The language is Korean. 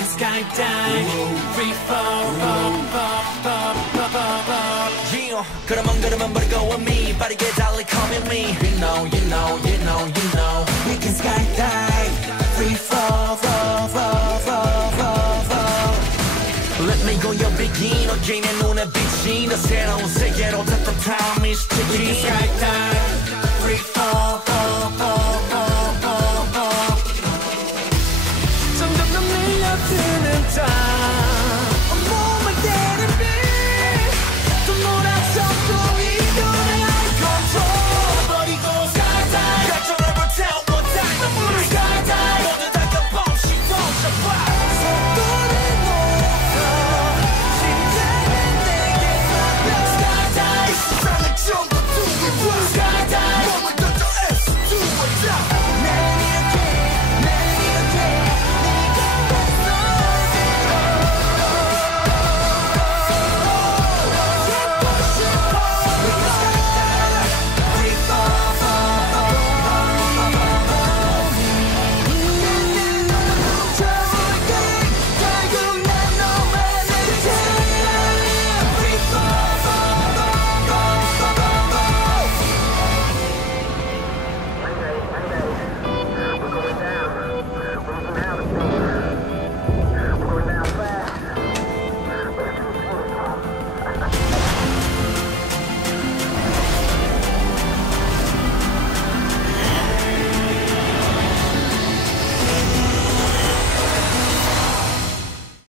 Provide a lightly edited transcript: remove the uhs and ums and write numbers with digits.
can skydive. Free fall, fall, fall, fall, fall, fall, fall. Yeah. 그러면 버리고 with me. 빠르게 달리 come with me. You know, you know, you know, you know. We can skydive. Free fall, fall, fall, fall, fall, fall. Let me go your begin. 어제 내 눈에 비친 더 새로운 세계로 따뜻한 미스틱. We can skydive. Free fall, fall, fall, fall, fall, fall. 점점 더 밀려드는 time.